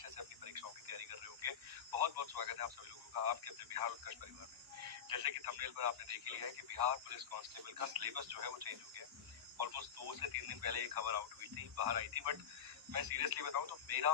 अच्छे से अपनी परीक्षाओं की तैयारी कर रहे होंगे। बहुत बहुत स्वागत है आप सभी लोगों का आपके अपने बिहार उत्कर्ष परिवार में। जैसे कि थंबनेल पर आपने देख लिया है कि बिहार पुलिस कांस्टेबल का सिलेबस जो है वो चेंज हो गया। ऑलमोस्ट 2 से 3 दिन पहले ये खबर आउट हुई थी, बाहर आई थी, बट मैं सीरियसली बताऊं तो मेरा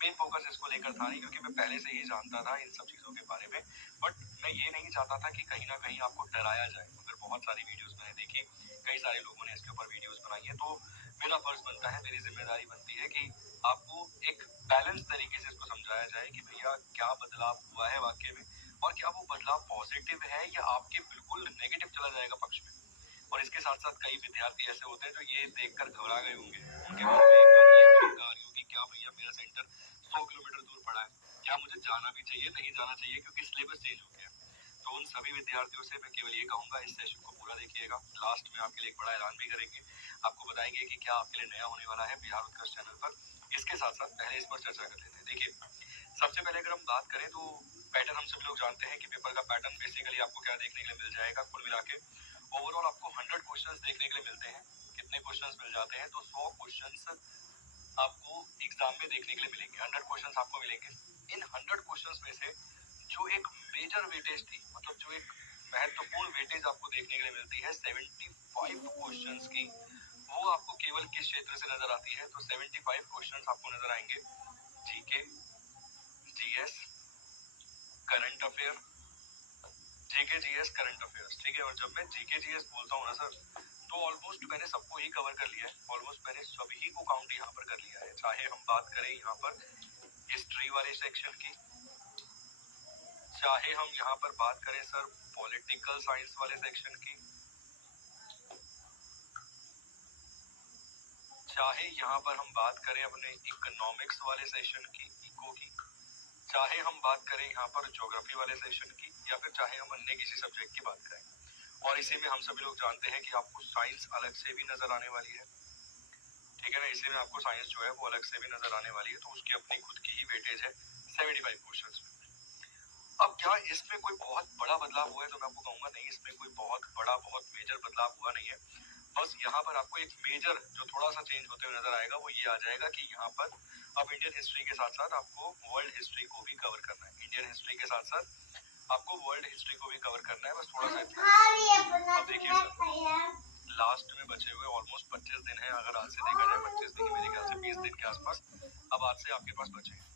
मेन फोकस इसको लेकर था नहीं, क्योंकि मैं पहले से ही जानता था इन सब चीजों के बारे में। बट मैं ये नहीं चाहता था कि कहीं ना कहीं आपको डराया जाए। मगर बहुत सारी वीडियोस मैंने देखी, कई सारे लोगों ने इसके ऊपर वीडियोस बनाई है, तो मेरा फर्ज बनता है, मेरी जिम्मेदारी बनती है कि आपको एक बैलेंस तरीके से इसको समझाया जाए कि भैया क्या बदलाव हुआ है वाकई में, और क्या वो बदलाव पॉजिटिव है या आपके बिल्कुल नेगेटिव चला जाएगा पक्ष में। और इसके साथ साथ कई विद्यार्थी ऐसे होते हैं जो ये देखकर घबरा गए होंगे, उनके मन में एक बार ये शंका आ रही होगी, क्या भैया मेरा सेंटर 100 किलोमीटर दूर पड़ा है, क्या मुझे जाना भी चाहिए, नहीं जाना चाहिए क्योंकि सिलेबस चेंज हो गया। तो उन सभी विद्यार्थियों से मैं केवल ये कहूंगा, इस सेशन को पूरा देखिएगा। लास्ट में आपके लिए एक बड़ा ऐलान भी करेंगे, आपको बताएंगे कि क्या आपके लिए नया होने वाला है बिहार उत्कर्ष चैनल पर। इसके साथ साथ पहले इस पर चर्चा कर लेते हैं। देखिए, सबसे पहले अगर हम बात करें तो पैटर्न हम सभी लोग जानते हैं कि पेपर का पैटर्न बेसिकली आपको क्या देखने के लिए मिल जाएगा। कुल मिला के ओवरऑल आपको 100 क्वेश्चंस देखने के लिए मिलते हैं। कितने क्वेश्चंस मिल जाते हैं तो 100 क्वेश्चंस आपको एग्जाम में देखने के लिए मिलेंगे। 100 क्वेश्चंस आपको मिलेंगे। इन 100 क्वेश्चंस में से जो एक मेजर वेटेज थी, मतलब जो एक महत्वपूर्ण वेटेज आपको देखने के लिए मिलती है 75 क्वेश्चंस की, वो आपको केवल किस क्षेत्र से नजर आती है तो 75 क्वेश्चंस आपको नजर आएंगे GK, GS, current affair, GK GS current affairs, ठीक है। और जब मैं जीके जीएस बोलता हूँ ना सर, तो ऑलमोस्ट मैंने सबको ही कवर कर लिया है। ऑलमोस्ट मैंने सभी को काउंट यहाँ पर कर लिया है। चाहे हम बात करें यहाँ पर हिस्ट्री वाले सेक्शन की, चाहे हम यहाँ पर बात करें सर पॉलिटिकल साइंस वाले सेक्शन की, चाहे यहाँ पर हम बात करें अपने इकोनॉमिक्स वाले सेक्शन की, इको की, चाहे हम बात करें यहाँ पर ज्योग्राफी वाले सेक्शन की, या फिर चाहे हम अन्य किसी सब्जेक्ट की बात करें। और इसी में हम सभी लोग जानते हैं कि आपको साइंस अलग से भी नजर आने वाली है, ठीक है ना। इसी में आपको साइंस जो है वो अलग से भी नजर आने वाली है, तो उसकी अपनी खुद की ही वेटेज है 75 क्वेश्चंस में। अब क्या इसमें कोई बहुत बड़ा बदलाव हुआ है तो मैं आपको कहूंगा नहीं, इसमें कोई बहुत बड़ा बहुत मेजर बदलाव हुआ नहीं है। बस यहाँ पर आपको एक मेजर जो थोड़ा सा चेंज होते हुए नजर आएगा वो ये आ जाएगा कि यहाँ पर अब इंडियन हिस्ट्री के साथ साथ आपको वर्ल्ड हिस्ट्री को भी कवर करना है। इंडियन हिस्ट्री के साथ साथ आपको वर्ल्ड हिस्ट्री को भी कवर करना है, बस थोड़ा सा इतना। अब देखिए सर, लास्ट में बचे हुए ऑलमोस्ट 25 दिन है, अगर आज से देखा जाए 25 दिन, मेरे ख्याल से 20 दिन के आसपास अब आज से आपके पास बचे हैं।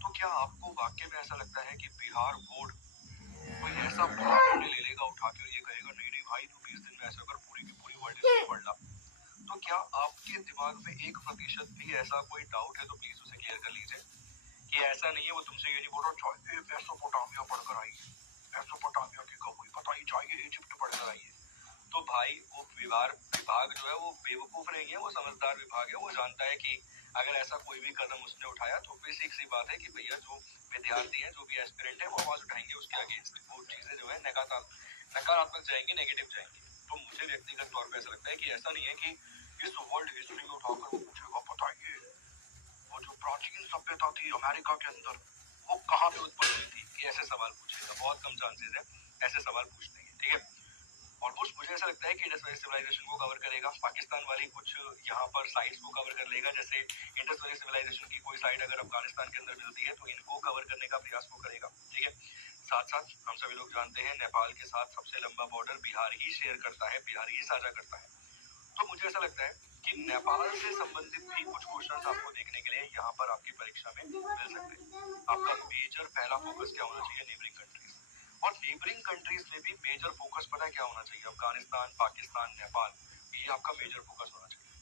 तो क्या आपको वाकई में ऐसा लगता है कि बिहार बोर्ड कोई ऐसा बड़ा निर्णय ले लेगा उठा के, ये कहेगा नहीं नहीं भाई तू 20 दिन में ऐसा कर, पूरी की पूरी वर्ल्ड हिस्ट्री पढ़ ला? तो क्या आपके दिमाग में 1% भी ऐसा कोई डाउट है तो प्लीज उसे क्लियर कर लीजिए कि ऐसा नहीं है। वो तुमसे ये नहीं बोल रहा चाहिए मेसोपोटामिया पढ़कर आइए, मेसोपोटामिया की कबूल बताइए, चाहिए इजिप्ट पढ़कर आइए। तो भाई वो विभाग जो है वो बेवकूफ नहीं है, वो समझदार विभाग है। वो जानता है कि अगर ऐसा कोई भी कदम उसने उठाया तो बेसिक सी बात है कि भैया जो विद्यार्थी हैं, जो भी एस्पिरेंट है, वो आवाज उठाएंगे उसके आगेंस्ट। वो चीजें जो है नकारात्मक जाएंगी, नेगेटिव जाएंगी। तो मुझे व्यक्तिगत तौर पर ऐसा लगता है कि ऐसा नहीं है कि इस वर्ल्ड हिस्ट्री में उठाकर वो पूछेगा बताइए वो जो प्राचीन सभ्यता थी अमेरिका के अंदर वो कहाँ पे उत्पन्न हुई थी, कि ऐसे सवाल पूछेगा। बहुत कम चांसेस है ऐसे सवाल पूछने के, ठीक है। ऑलमोस्ट मुझे ऐसा लगता है कि इंडस वैली सिविलाइजेशन को कवर करेगा, पाकिस्तान वाली कुछ यहाँ पर साइट्स को कवर कर लेगा। जैसे इंडस वैली सिविलाइजेशन की कोई साइट अगर अफगानिस्तान के अंदर मिलती है तो इनको कवर करने का प्रयास वो करेगा, ठीक है। साथ साथ हम सभी लोग जानते हैं नेपाल के साथ सबसे लंबा बॉर्डर बिहार ही शेयर करता है, बिहार ही साझा करता है। तो मुझे ऐसा लगता है कि नेपाल से संबंधित भी कुछ क्वेश्चंस आपको देखने के लिए यहाँ पर आपकी परीक्षा में मिल सकते हैं। आपका मेजर पहला फोकस क्या होना चाहिए, नेबरिंग कंट्रीज। और नेबरिंग कंट्रीज में भी मेजर फोकस पता है क्या होना चाहिए, अफगानिस्तान, पाकिस्तान, नेपाल, ये आपका मेजर फोकस होना चाहिए।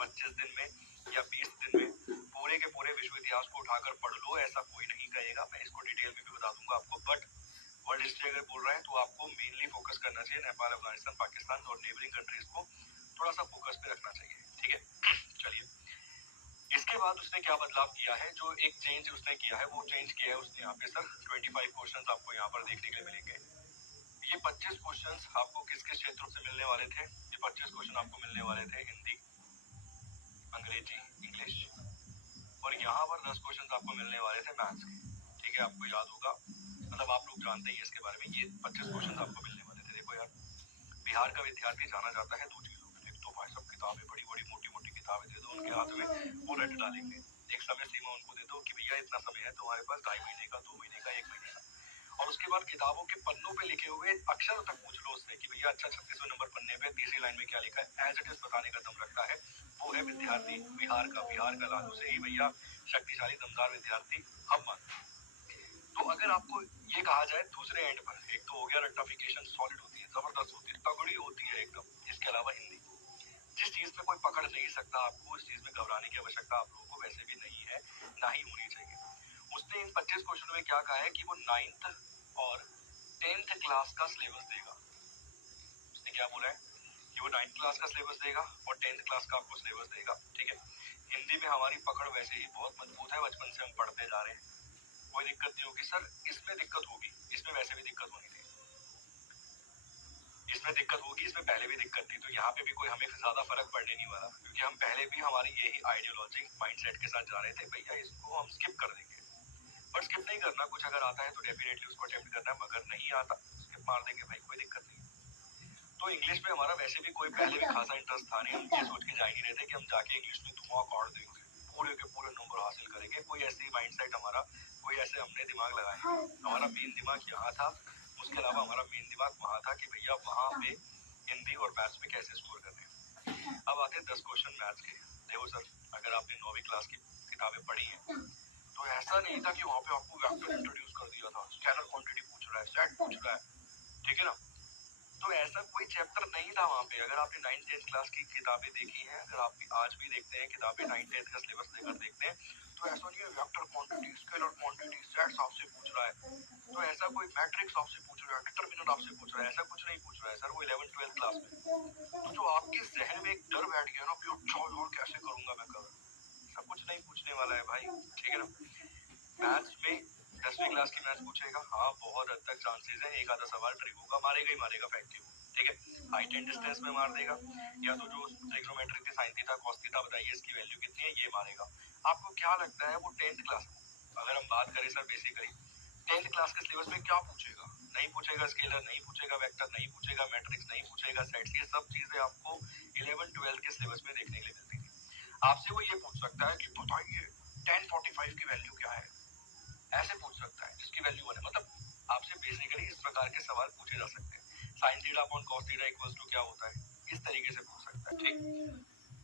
25 दिन में या 20 दिन में पूरे के पूरे विश्व इतिहास को उठाकर पढ़ लो, ऐसा कोई नहीं कहेगा। मैं इसको डिटेल में भी बता दूंगा आपको। बट वर्ल्ड हिस्ट्री अगर बोल रहे हैं तो आपको मेनली फोकस करना चाहिए नेपाल, अफगानिस्तान, पाकिस्तान और नेबरिंग कंट्रीज को थोड़ा सा फोकस पे रखना चाहिए, ठीक है। चलिए, इसके बाद उसने क्या बदलाव किया है, जो एक चेंज उसने किया है वो चेंज किया है उसने यहाँ पे सर 25 क्वेश्चंस आपको यहाँ पर देखने के लिए मिलेंगे। ये 25 क्वेश्चंस आपको किस किस क्षेत्रों से मिलने वाले थे? ये 25 क्वेश्चन आपको मिलने वाले थे हिंदी, अंग्रेजी, इंग्लिश, और यहाँ पर 10 क्वेश्चन आपको मिलने वाले थे मैथ्स के, ठीक है। आपको याद होगा, मतलब आप लोग जानते हैं इसके बारे में, ये 25 क्वेश्चन आपको मिलने वाले थे। देखो यार, बिहार का विद्यार्थी जाना जाता है दो चीजों में, एक तो भाई सब किताबें, बड़ी बड़ी मोटी मोटी किताबें दे दो उनके हाथ में, वो रट डालेंगे। एक समय सीमा उनको दे दो कि भैया इतना समय है तुम्हारे पास, 2.5 महीने का, 2 महीने का, 1 महीने का, और उसके बाद किताबों के पन्नों पे लिखे हुए अक्षर तक पूछ लो उससे कि भैया अच्छा 36वें नंबर पन्ने पे तीसरी लाइन में क्या लिखा है, एज इट इज बताने का दम रखता है, वो है विद्यार्थी बिहार का लालू से ही भैया शक्तिशाली दमदार विद्यार्थी हम मानते हैं। तो अगर आपको ये कहा जाए दूसरे एंड पर, एक तो हो गया रट्टाफिकेशन, सॉलिड होती है, जबरदस्त होती है, तगड़ी होती है एकदम, इसके अलावा हिंदी जिस चीज में कोई पकड़ नहीं सकता आपको, उस चीज में घबराने की आवश्यकता आप लोगों को वैसे भी नहीं है, ना ही होनी चाहिए। उसने इन 25 क्वेश्चन में क्या कहा है कि वो 9th और 10th क्लास का सिलेबस देगा। उसने क्या बोला है कि वो 9th क्लास का सिलेबस देगा और 10th क्लास का आपको सिलेबस देगा, ठीक है। हिंदी में हमारी पकड़ वैसे ही बहुत मजबूत है, बचपन से हम पढ़ते जा रहे हैं, कोई दिक्कत नहीं होगी। सर इसमें दिक्कत होगी, इसमें वैसे भी दिक्कत होनी थी, इसमें दिक्कत होगी, इसमें पहले भी दिक्कत थी, तो यहाँ पे भी कोई हमें ज्यादा फर्क पड़ने नहीं वाला, क्योंकि हम पहले भी हमारी यही आइडियोलॉजी माइंडसेट के साथ जा रहे थे, भैया इसको हम स्किप कर देंगे। बट स्किप नहीं करना, कुछ अगर आता है तो डेफिनेटली उसको अटेम्प्ट करना है, मगर नहीं आता स्किप मार देंगे भाई, कोई दिक्कत नहीं। तो इंग्लिश में हमारा वैसे भी कोई पहले भी खासा इंटरेस्ट था नहीं, हम ये सोच के जा ही नहीं रहे थे कि हम जाके इंग्लिश में धुआं काट देंगे, पूरे के पूरे नंबर हासिल करेंगे, कोई ऐसी माइंडसेट हमारा, कोई ऐसे हमने दिमाग लगाए। हमारा मेन दिमाग यहाँ था, उसके अलावा हमारा मेन दिमाग वहाँ था कि भैया वहाँ पे हिंदी और मैथ्स में कैसे स्कोर करने हैं। अब आते हैं 10 क्वेश्चन मैथ्स के। देखो सर, अगर आपने 9वीं क्लास की किताबें पढ़ी हैं तो ऐसा नहीं था कि वहाँ पे आपको वेक्टर इंट्रोड्यूस कर दिया था, स्केलर क्वांटिटी पूछ रहा है, सेट पूछ रहा है, ठीक है ना। तो ऐसा कोई चैप्टर नहीं था वहाँ पे। अगर आपने 9th 10th क्लास की किताबें देखी हैं, अगर आप आज भी देखते हैं किताबें 9th 10th का सिलेबस लेकर देखते हैं, तो ऐसा नहीं है vector quantity, scalar quantity, sets आपसे पूछ रहा है, तो ऐसा कोई मैट्रिक्स आपसे पूछ रहा है, डिटरमिनेंट आपसे पूछ रहा है, ऐसा कुछ नहीं पूछ रहा है सर। वो 11th 12th क्लास में, तो जो आपके जहन में एक डर बैठ गया ना कि अच्छा और कैसे करूंगा मैं कवर, सब कुछ नहीं पूछने वाला है भाई, ठीक है ना। मैथ्स में 10वीं क्लास की मैथ्स पूछेगा, हाँ बहुत हद तक चांसेस है, एक आधा सवाल ट्रिक होगा, मारेगा ही मारेगा फेंक के, ठीक है। हाइट एंड डिस्टेंस में मार देगा, या तो जो ट्रिग्नोमेट्री थी, साइन थीटा, कॉस थीटा बताइए इसकी वैल्यू कितनी है, ये मारेगा। आपको क्या लगता है वो 10th क्लास में, अगर हम बात करें सर बेसिकली 10th क्लास के सिलेबस में क्या पूछेगा, नहीं पूछेगा स्केलर, नहीं पूछेगा वेक्टर, नहीं पूछेगा मैट्रिक्स, नहीं पूछेगा सेट्स, ये सब चीजें आपको 11 12 के सिलेबस में देखने के लिए मिलती थी। आपसे वो ये पूछ सकता है कि बताइए 1045 की वैल्यू क्या है, ऐसे पूछ सकता है जिसकी वैल्यू 1 है, मतलब आपसे बेसिकली इस प्रकार के सवाल पूछे जा सकते हैं। Sine theta upon cos theta equals to क्या होता है, इस तरीके से पूछ सकता है, ठीक।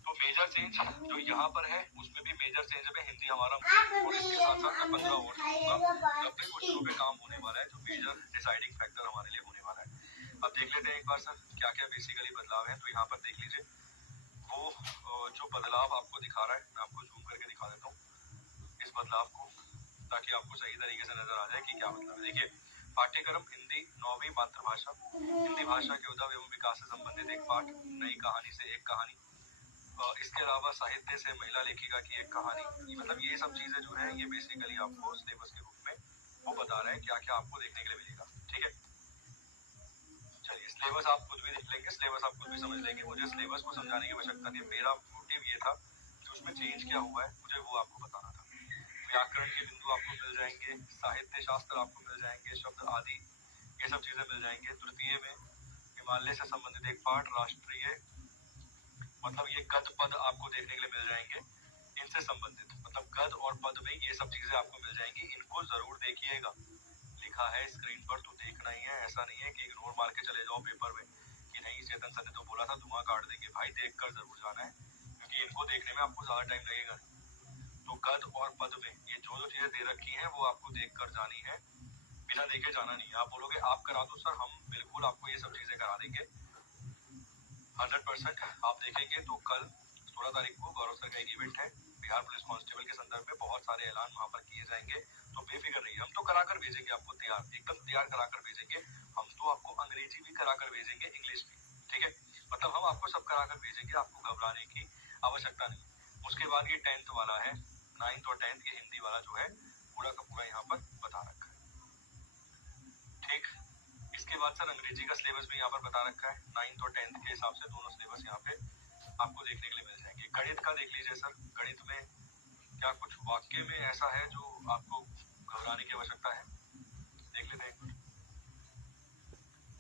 तो मेजर चेंज जो यहाँ पर है उसमें भी मेजर चेंज में हिंदी हमारा, और इसके साथ साथ मैं 15 और जोड़ूंगा, 90 क्वेश्चनों पे काम होने वाला है, जो मेजर डिसाइडिंग फैक्टर हमारे लिए होने वाला है। अब देख लेते हैं एक बार सर क्या क्या बेसिकली बदलाव है। तो यहाँ पर देख लीजिए वो जो बदलाव आपको दिखा रहा है, मैं आपको जूम करके दिखा देता हूँ इस बदलाव को, ताकि आपको सही तरीके से नजर आ जाए कि क्या मतलब है। देखिए, पाठ्यक्रम हिंदी 9वीं मातृभाषा, हिंदी भाषा के उद्भव एवं विकास से संबंधित एक पाठ, नई कहानी से एक कहानी, इसके अलावा साहित्य से महिला लेखिका की एक कहानी, मतलब ये सब चीजें जो है ये बेसिकली आपको सिलेबस के रूप में वो बता रहे हैं क्या क्या आपको देखने के लिए मिलेगा, ठीक है। चलिए सिलेबस आप खुद भी देख लेंगे, सिलेबस आप खुद भी समझ लेंगे, मुझे सिलेबस को समझाने की आवश्यकता नहीं है, मेरा मोटिव ये था कि उसमें चेंज क्या हुआ है मुझे वो आपको बताना था। व्याकरण के बिंदु आपको मिल जाएंगे, साहित्य शास्त्र आपको मिल जाएंगे, शब्द आदि ये सब चीजें मिल जाएंगे। तृतीय में हिमालय से संबंधित एक पाठ, राष्ट्रीय मतलब ये गद पद आपको देखने के लिए मिल जाएंगे, इनसे संबंधित मतलब गद और पद में ये सब चीजें आपको मिल जाएंगी, इनको जरूर देखिएगा। लिखा है स्क्रीन पर तो देखना ही है, ऐसा नहीं है कि इग्नोर मार के चले जाओ पेपर में कि नहीं चेतन सर ने तो बोला था धुआं काट देंगे, भाई देख कर जरूर जाना है, क्योंकि इनको देखने में आपको ज्यादा टाइम लगेगा। तो गद और पद में ये जो चीजें दे रखी है वो आपको देख कर जानी है, बिना देखे जाना नहीं है। आप बोलोगे आप करा दो सर, हम बिल्कुल आपको ये सब चीजें करा देंगे 100%। आप देखेंगे तो कल 16 तारीख को गौरव सर का एक इवेंट है, बिहार पुलिस कांस्टेबल के संदर्भ में बहुत सारे ऐलान वहां पर किए जाएंगे, तो बेफिक्र रहिए, हम तो कराकर भेजेंगे आपको, तैयार एकदम तैयार कराकर भेजेंगे। हम तो आपको अंग्रेजी भी कराकर भेजेंगे, इंग्लिश भी, ठीक है, मतलब हम आपको सब कराकर भेजेंगे, आपको घबराने की आवश्यकता नहीं। उसके बाद ये 10th वाला है, 9th और 10th के हिंदी वाला जो है पूरा का पूरा यहाँ पर बता रखा है, ठीक। इसके बाद सर अंग्रेजी का सिलेबस भी यहाँ पर बता रखा है, 9th और 10th के हिसाब से दोनों सिलेबस यहाँ पे आपको देखने के लिए मिल जाएंगे। गणित का देख लीजिए सर, गणित में क्या कुछ वाक्य में ऐसा है जो आपको घबराने की आवश्यकता है, देख लेते हैं।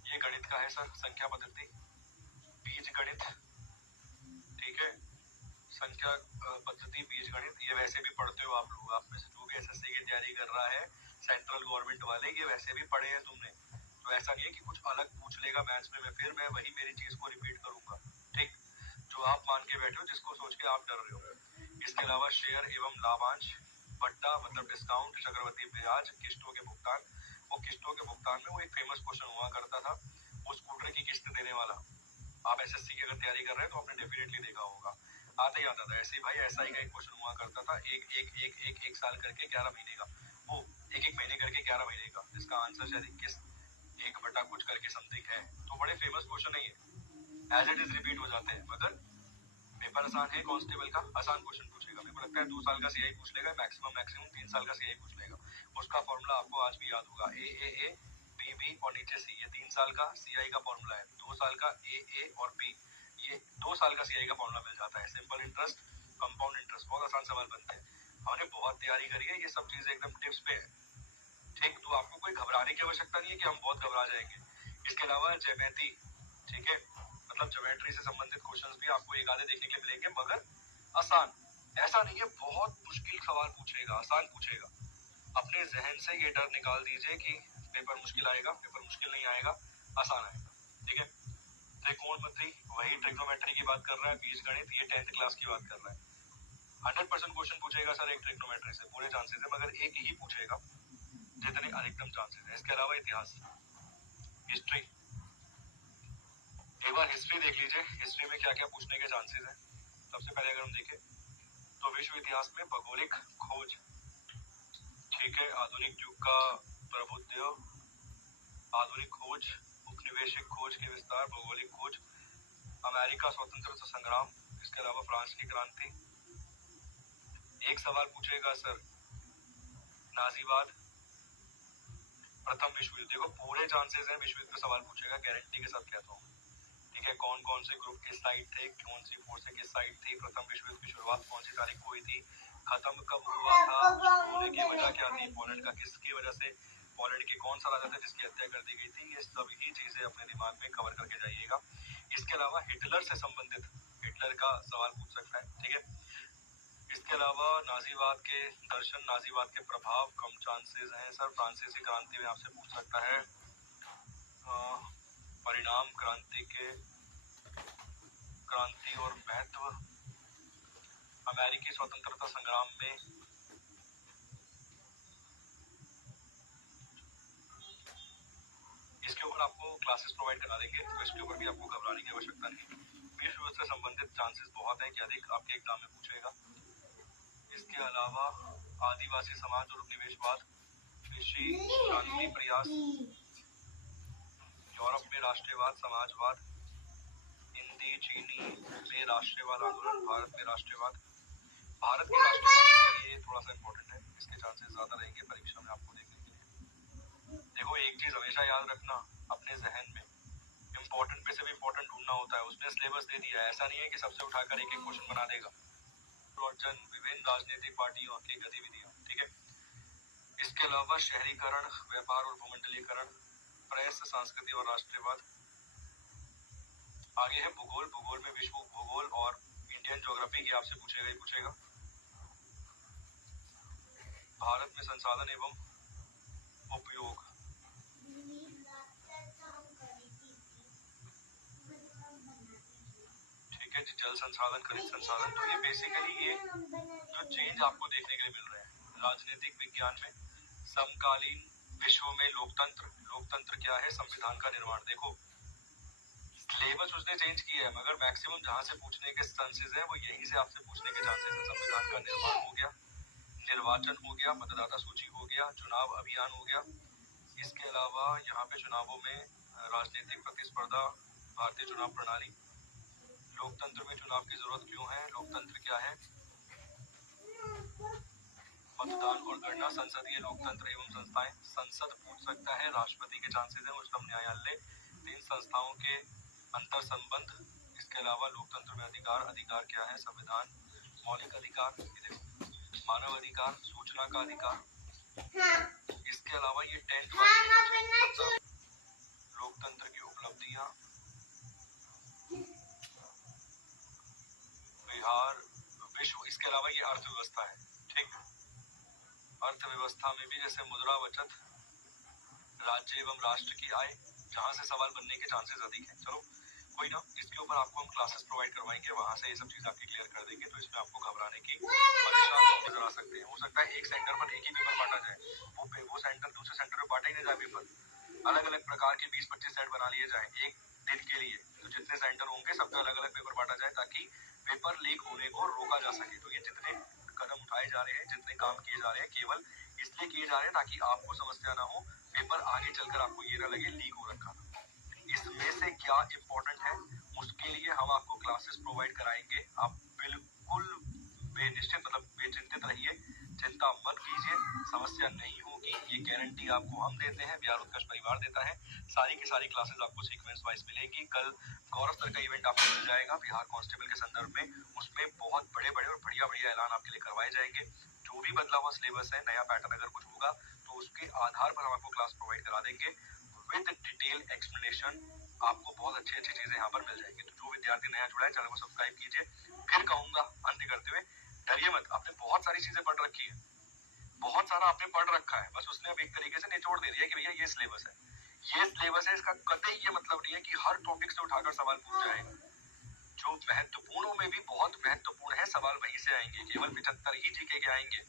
ये गणित का है सर, संख्या पद्धति, बीज गणित, ठीक है, संख्या संख्या पद्धति, बीजगणित, ये वैसे भी पढ़ते हो आप लोग। आप में से जो भी एसएससी की तैयारी कर रहा है, सेंट्रल गवर्नमेंट वाले, ये वैसे भी पढ़े हैं तुमने। तो ऐसा नहीं है कि कुछ अलग पूछ लेगा मैथ्स में, फिर मैं वही मेरी चीज को रिपीट करूंगा, ठीक, जो आप मान के बैठे हो, जिसको सोच के आप डर रहे हो। इसके अलावा शेयर एवं लाभांश, बट्टा मतलब डिस्काउंट, चक्रवृद्धि ब्याज, किस्तों के भुगतान। और किस्तों के भुगतान में वो एक फेमस क्वेश्चन हुआ करता था, वो स्कूटर की किस्त देने वाला। आप एसएससी की अगर तैयारी कर रहे हैं तो आपने डेफिनेटली देखा होगा, आता ही आता था। ऐसे ही भाई एसआई का एक क्वेश्चन हुआ करता था, एक साल करके 11 महीने का, वो एक महीने करके 11 महीने का, जिसका आंसर शायद 21 एक बटा कुछ करके समथिंग है। तो बड़े फेमस क्वेश्चन है ये, एज इट इज रिपीट हो जाते हैं। मगर पेपर आसान है, कांस्टेबल का आसान क्वेश्चन पूछेगा। मेरे को लगता है 2 साल का सीआई पूछ लेगा, मैक्सिमम 3 साल का सीआई पूछ लेगा। उसका फॉर्मूला आपको आज भी याद होगा, ए बी और नीचे सी, ये 3 साल का सीआई का फॉर्मूला है। 2 साल का ए और बी, ये 2 साल का सीआई का फॉर्मूला मिल जाता है। सिंपल इंटरेस्ट, कंपाउंड इंटरेस्ट, बहुत आसान सवाल बनते हैं। हमने बहुत तैयारी करी है, ये सब चीजें एकदम टिप्स पे है, ठीक। तो आपको कोई घबराने की आवश्यकता नहीं है कि हम बहुत घबरा जाएंगे। इसके अलावा ज्योमेट्री, ठीक है, मतलब ज्योमेट्री से संबंधित क्वेश्चंस भी आपको एक आधे देखने के लिए मिलेंगे, मगर आसान। ऐसा नहीं है बहुत मुश्किल सवाल पूछेगा, आसान पूछेगा। अपने जहन से ये डर निकाल दीजिए कि पेपर मुश्किल आएगा, पेपर मुश्किल नहीं आएगा, आसान आएगा, ठीक है। त्रिकोणमिति, वही ट्रिग्नोमेट्री की बात कर रहा है। बीजगणित, ये 10th क्लास की बात कर रहा है। 100% क्वेश्चन पूछेगा सर एक ट्रिग्नोमेट्री से, पूरे चांसेस है, मगर एक ही पूछेगा जितने अधिकतम चांसेस है। इसके अलावा इतिहास, हिस्ट्री, एक बार हिस्ट्री देख लीजिए, हिस्ट्री में क्या क्या पूछने के चांसेस है। सबसे पहले अगर हम देखें तो विश्व इतिहास में भौगोलिक खोज, ठीक है, आधुनिक युग का प्रभुत्व, आधुनिक खोज, उपनिवेशिक खोज के विस्तार, भौगोलिक खोज, अमेरिका स्वतंत्रता संग्राम, इसके अलावा फ्रांस की क्रांति। एक सवाल पूछेगा सर नाजीवाद, प्रथम विश्व युद्ध। देखो पूरे चांसेस हैं विश्व युद्ध का सवाल पूछेगा, गारंटी के साथ कहता हूँ, ठीक है। कौन कौन से ग्रुप किस साइड थे, कौन सी फोर्स किस साइड थी, प्रथम विश्व युद्ध की शुरुआत कौन सी तारीख को हुई थी, खत्म कब हुआ था, शुरू होने की वजह क्या थी, पोलैंड का किसकी वजह से, पोलैंड के कौन सा राजा था जिसकी हत्या कर दी गई थी, ये सभी चीजें अपने दिमाग में कवर करके जाइएगा। इसके अलावा हिटलर से संबंधित, हिटलर का सवाल पूछ सकता है, ठीक है। इसके अलावा नाजीवाद के दर्शन, नाजीवाद के प्रभाव, कम चांसेस हैं सर। फ्रांसीसी क्रांति में आपसे पूछ सकता है परिणाम क्रांति के, क्रांति और महत्व, अमेरिकी स्वतंत्रता संग्राम में, इसके ऊपर आपको क्लासेस प्रोवाइड करा देंगे, तो इसके ऊपर भी आपको घबराने की आवश्यकता नहीं। विश्व युद्ध से संबंधित चांसेस बहुत हैं कि अधिक आपके एग्जाम में पूछेगा। इसके अलावा आदिवासी समाज और उपनिवेशवाद, कृषि क्रांति प्रयास, यूरोप में राष्ट्रवाद समाजवाद, हिंदी चीनी में राष्ट्रवाद आंदोलन, भारत में राष्ट्रवाद। भारत के राष्ट्रवाद ये थोड़ा सा इंपॉर्टेंट है, इसके चांसेस ज्यादा रहेंगे परीक्षा में आपको देखने के लिए। देखो एक चीज हमेशा याद रखना अपने जहन में, इंपॉर्टेंट पे से भी इंपॉर्टेंट ढूंढना होता है। उसने सिलेबस दे दिया है, ऐसा नहीं है कि सबसे उठाकर एक एक क्वेश्चन बना देगा। विभिन्न राजनीतिक पार्टियों की गतिविधियां, ठीक है। इसके अलावा शहरीकरण, व्यापार और भूमंडलीकरण, प्रेस, संस्कृति और राष्ट्रवाद। आगे है भूगोल, भूगोल में विश्व भूगोल और इंडियन ज्योग्राफी की आपसे पूछेगा ही पूछेगा। भारत में संसाधन एवं उपयोग, ठीक है जी, जल संसाधन, खनिज संसाधन। तो ये बेसिकली ये जो चेंज आपको देखने के लिए मिल रहे हैं। राजनीतिक विज्ञान में समकालीन विश्व में लोकतंत्र, लोकतंत्र क्या है, संविधान का निर्माण। देखो सिलेबस उसने चेंज किया है, मगर मैक्सिमम जहां से पूछने के चांसेस है वो यहीं से आपसे पूछने के चांसेस है। संविधान का निर्माण हो गया, निर्वाचन हो गया, मतदाता सूची हो गया, चुनाव अभियान हो गया। इसके अलावा यहाँ पे चुनावों में राजनीतिक प्रतिस्पर्धा, भारतीय चुनाव प्रणाली, लोकतंत्र में चुनाव की जरूरत क्यों है, लोकतंत्र क्या है, मतदान और गणना, संसदीय लोकतंत्र एवं संस्थाएं। संसद पूछ सकता है, राष्ट्रपति के चांसेस है, उच्चतम न्यायालय, 3 संस्थाओं के अंतर संबंध। इसके अलावा लोकतंत्र में अधिकार, अधिकार क्या है, संविधान, मौलिक अधिकार, मानव अधिकार, सूचना का अधिकार। इसके अलावा ये 10th लोकतंत्र की उपलब्धियां, बिहार विश्व, इसके अलावा ये अर्थव्यवस्था है। ठीक, अर्थव्यवस्था में भी जैसे मुद्रा, बचत, राज्य एवं राष्ट्र की आय, जहां से सवाल बनने के चांसेस अधिक हैं। चलो कोई ना, इसके ऊपर आपको हम क्लासेस प्रोवाइड करवाएंगे, वहां से ये सब चीजें आपकी क्लियर कर देंगे। तो इसमें आपको घबराने की, परेशान नजर आ सकते हैं। हो सकता है एक सेंटर पर एक ही पेपर बांटा जाए, वो सेंटर दूसरे सेंटर पर बांटा ही नहीं जाए पेपर, अलग अलग प्रकार के 20-25 सेट बना लिए जाए एक दिन के लिए। तो जितने सेंटर होंगे सब पे अलग अलग पेपर बांटा जाए ताकि पेपर लीक होने को रोका जा सके। तो ये जितने कदम उठाए जा रहे हैं, जितने काम किए जा रहे हैं, केवल इसलिए किए जा रहे हैं ताकि आपको समस्या ना हो, पेपर आगे चलकर आपको ये ना लगे लीक हो रखा। इसमें से क्या इम्पोर्टेंट है उसके लिए हम आपको क्लासेस प्रोवाइड कराएंगे। आप बिल्कुल बेनिश्चित मतलब बेचिंतित रहिए, चिंता मत कीजिए, समस्या नहीं होगी, ये गारंटी आपको हम देते हैं, बिहार उत्कर्ष परिवार देता है। सारी की सारी क्लासेस आपको सीक्वेंस वाइज मिलेंगी। कल गौरव सर का इवेंट आपको मिल जाएगा बिहार कांस्टेबल के संदर्भ में, उसमें बहुत बड़े बड़े और बढ़िया बढ़िया ऐलान आपके लिए करवाए जाएंगे। जो भी बदला हुआ सिलेबस है, नया पैटर्न अगर कुछ होगा तो उसके आधार पर हम आपको क्लास प्रोवाइड करा देंगे विद डिटेल एक्सप्लेनेशन। आपको बहुत अच्छी अच्छी चीजें यहाँ पर मिल जाएंगी। तो जो विद्यार्थी नया जुड़ा है, चैनल को सब्सक्राइब कीजिए। फिर कहूंगा अंत करते हुए, डरिए मत, आपने बहुत सारी चीजें पढ़ रखी है, बहुत सारा आपने पढ़ रखा है, बस उसने अब एक तरीके से निचोड़ दे दिया कि भैया ये सिलेबस है, ये सिलेबस है। इसका कतई ये मतलब नहीं है कि हर टॉपिक से उठाकर सवाल पूछ जाएगा। जो महत्वपूर्ण में भी बहुत महत्वपूर्ण है, सवाल वहीं से आएंगे, केवल 75 ही जीके के आएंगे।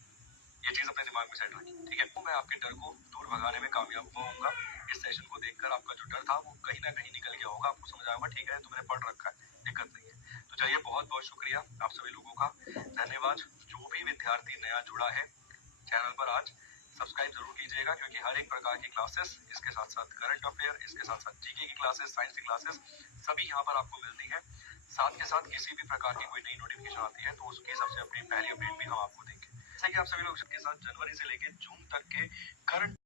ये चीज अपने दिमाग में सेट रखिए, ठीक है। तो मैं आपके डर को दूर भगाने में कामयाब हुआ हूँ। इस सेशन को देखकर आपका जो डर था वो कहीं ना कहीं निकल गया होगा, आपको समझ आया होगा ठीक है तो मैंने पढ़ रखा है, दिक्कत नहीं है। तो चलिए, बहुत बहुत शुक्रिया आप सभी लोगों का, धन्यवाद। जो भी विद्यार्थी नया जुड़ा है चैनल पर, आज सब्सक्राइब जरूर कीजिएगा, क्योंकि हर एक प्रकार की क्लासेस, इसके साथ साथ करंट अफेयर, इसके साथ साथ जीके की क्लासेस, साइंस की क्लासेस, सभी यहाँ पर आपको मिलती है। साथ के साथ किसी भी प्रकार की कोई नई नोटिफिकेशन आती है तो उसकी सबसे अपनी पहली अपडेट भी हम आपको देंगे। जैसे कि आप सभी लोग के साथ जनवरी से लेकर जून तक के करंट